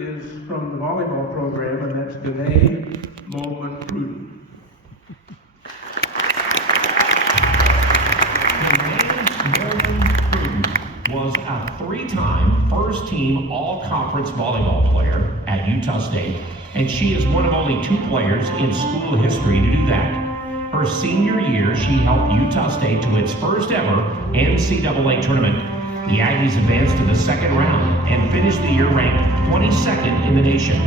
Is from the volleyball program, and that's Danae Molman-Pruden. Was a three-time first-team all-conference volleyball player at Utah State, and she is one of only 2 players in school history to do that. Her senior year, she helped Utah State to its first ever NCAA tournament. The Aggies advanced to the second round and finished the year ranked 22nd in the nation.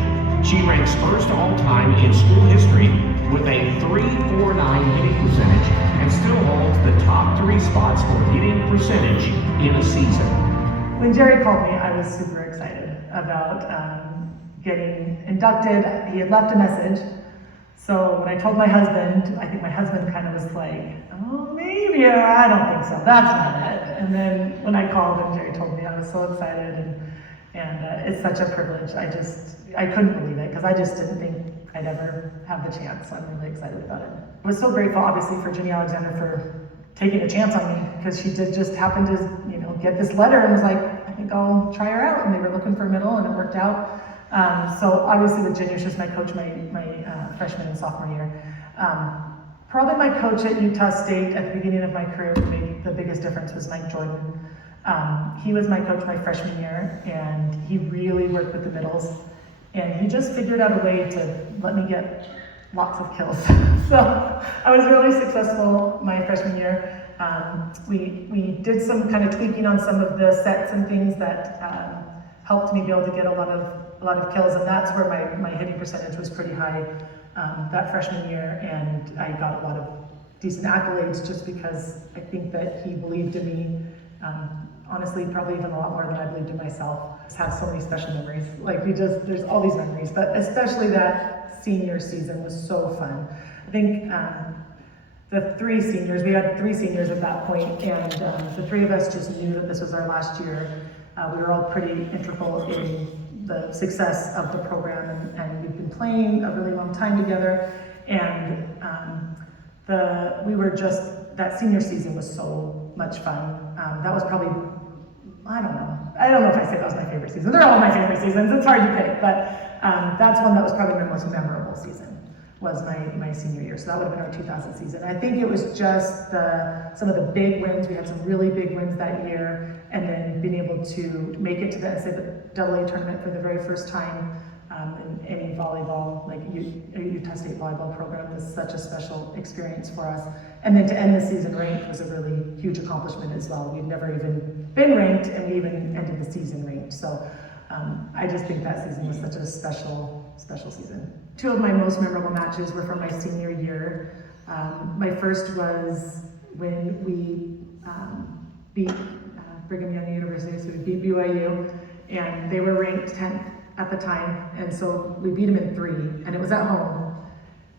She ranks first all-time in school history with a .349 hitting percentage and still holds the top 3 spots for hitting percentage in a season. When Jerry called me, I was super excited about getting inducted. He had left a message. So when I told my husband, I think my husband kind of was like, oh, maybe, I don't think so, that's not it. And then when I called and Jerry told me, I was so excited, and it's such a privilege. I couldn't believe it, because I just didn't think I'd ever have the chance. So I'm really excited about it. I was so grateful, obviously, for Ginny Alexander for taking a chance on me, because she did just happen to, get this letter and was like, I think I'll try her out. And they were looking for a middle, and it worked out. So obviously with Ginny, she was my coach my freshman and sophomore year. Probably my coach at Utah State at the beginning of my career who made the biggest difference was Mike Jordan. He was my coach my freshman year, and he really worked with the middles. And he just figured out a way to let me get lots of kills. So I was really successful my freshman year. We did some kind of tweaking on some of the sets and things that helped me be able to get a lot of kills, and that's where my hitting percentage was pretty high that freshman year, and I got a lot of decent accolades just because I think that he believed in me. Honestly, probably even a lot more than I believed in myself. I just have so many special memories. There's all these memories, but especially that senior season was so fun. I think the 3 seniors, we had 3 seniors at that point, and the 3 of us just knew that this was our last year. We were all pretty integral in the success of the program, and we've been playing a really long time together, and that senior season was so much fun. That was probably, I don't know if I say that was my favorite season. They're all my favorite seasons, it's hard to pick, but that's one that was probably my most memorable season, was my senior year. So that would have been our 2000 season. I think it was just some of the big wins. We had some really big wins that year, and then being able to make it to the NCAA tournament for the very first time in any volleyball, like Utah State volleyball program, was such a special experience for us. And then to end the season ranked was a really huge accomplishment as well. We'd never even been ranked, and we even ended the season ranked. So I just think that season was such a special season. 2 of my most memorable matches were from my senior year. My first was when we beat Brigham Young University, so we beat BYU, and they were ranked 10th at the time, and so we beat them in 3, and it was at home.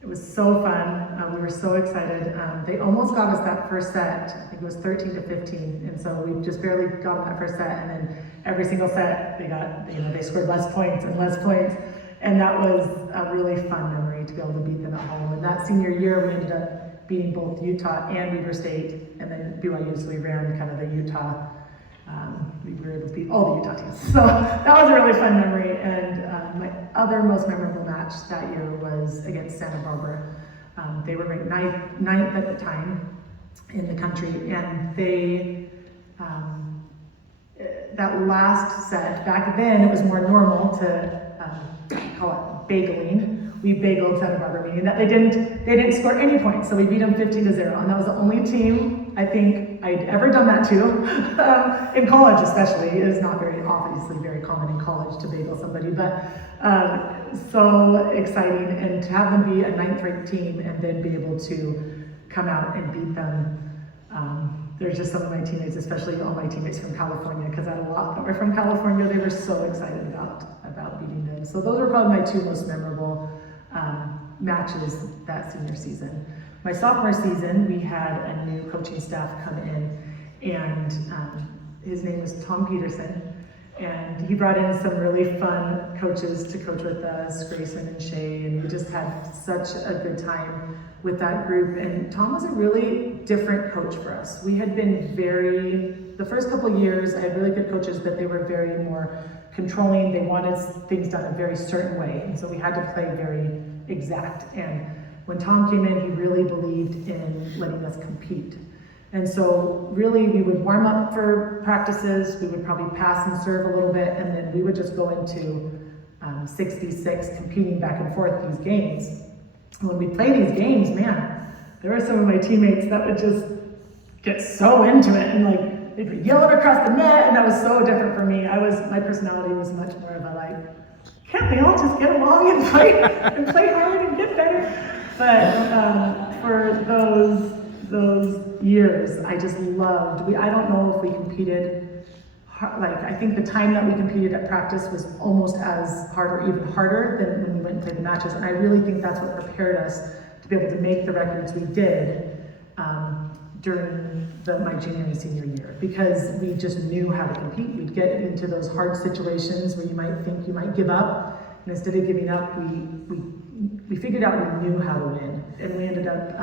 It was so fun. We were so excited. They almost got us that first set. I think it was 13-15, and so we just barely got them that first set, and then every single set they scored less points and less points, and that was a really fun memory to be able to beat them at home. And that senior year, we ended up beating both Utah and Weber State, and then BYU, so we ran kind of the Utah. We were able to beat all the Utah teams. So that was a really fun memory. And my other most memorable match that year was against Santa Barbara. They were ranked ninth at the time in the country, and they, that last set, back then it was more normal to call it bageling. We bageled Santa Barbara, meaning that they didn't score any points, so we beat them 15-0, and that was the only team I think I'd ever done that to. In college especially, it is not obviously very common in college to bagel somebody, but so exciting, and to have them be a 9th-ranked team and then be able to come out and beat them. There's just some of my teammates, especially all my teammates from California, because I had a lot that were from California, they were so excited about beating them. So those were probably my 2 most memorable matches that senior season. My sophomore season, we had a new coaching staff come in, and his name was Tom Peterson, and he brought in some really fun coaches to coach with us, Grayson and Shay, and we just had such a good time with that group. And Tom was a really different coach for us. We had been the first couple of years, I had really good coaches, but they were very more controlling. They wanted things done a very certain way, and so we had to play very exact. And when Tom came in, he really believed in letting us compete. And so really we would warm up for practices, we would probably pass and serve a little bit, and then we would just go into 6v6 competing back and forth these games. And when we play these games, man, there were some of my teammates that would just get so into it, and like they'd be yelling across the net, and that was so different for me. My personality was much more of a like, can't we all just get along and play hard and get better? But for those years, I just loved. I don't know if we competed. I think the time that we competed at practice was almost as hard or even harder than when we went and played the matches. And I really think that's what prepared us to be able to make the records we did during my junior and senior year, because we just knew how to compete. We'd get into those hard situations where you might think you might give up, and instead of giving up, we figured out we knew how to win, and we ended up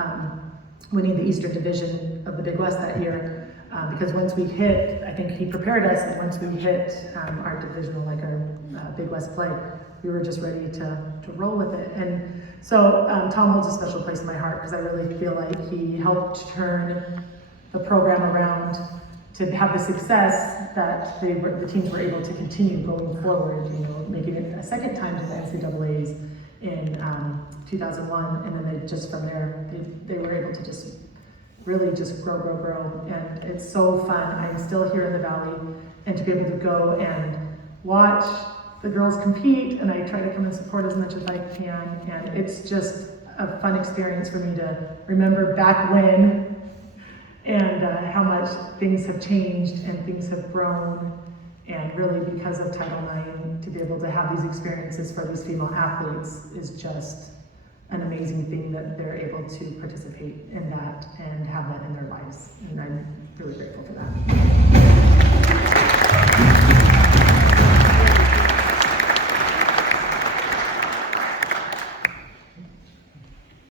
winning the Eastern Division of the Big West that year, because once we hit, I think he prepared us, and once we hit our divisional, like our Big West play, we were just ready to roll with it. And so Tom holds a special place in my heart, because I really feel like he helped turn the program around to have the success that the teams were able to continue going forward, making it a second time to the NCAAs in 2001, and then they just from there, they were able to just really just grow, and it's so fun. I'm still here in the Valley, and to be able to go and watch the girls compete, and I try to come and support as much as I can, and it's just a fun experience for me to remember back when, and how much things have changed and things have grown, and really because of Title IX, to be able to have these experiences for these female athletes is just an amazing thing that they're able to participate in that and have that in their lives, and I'm really grateful.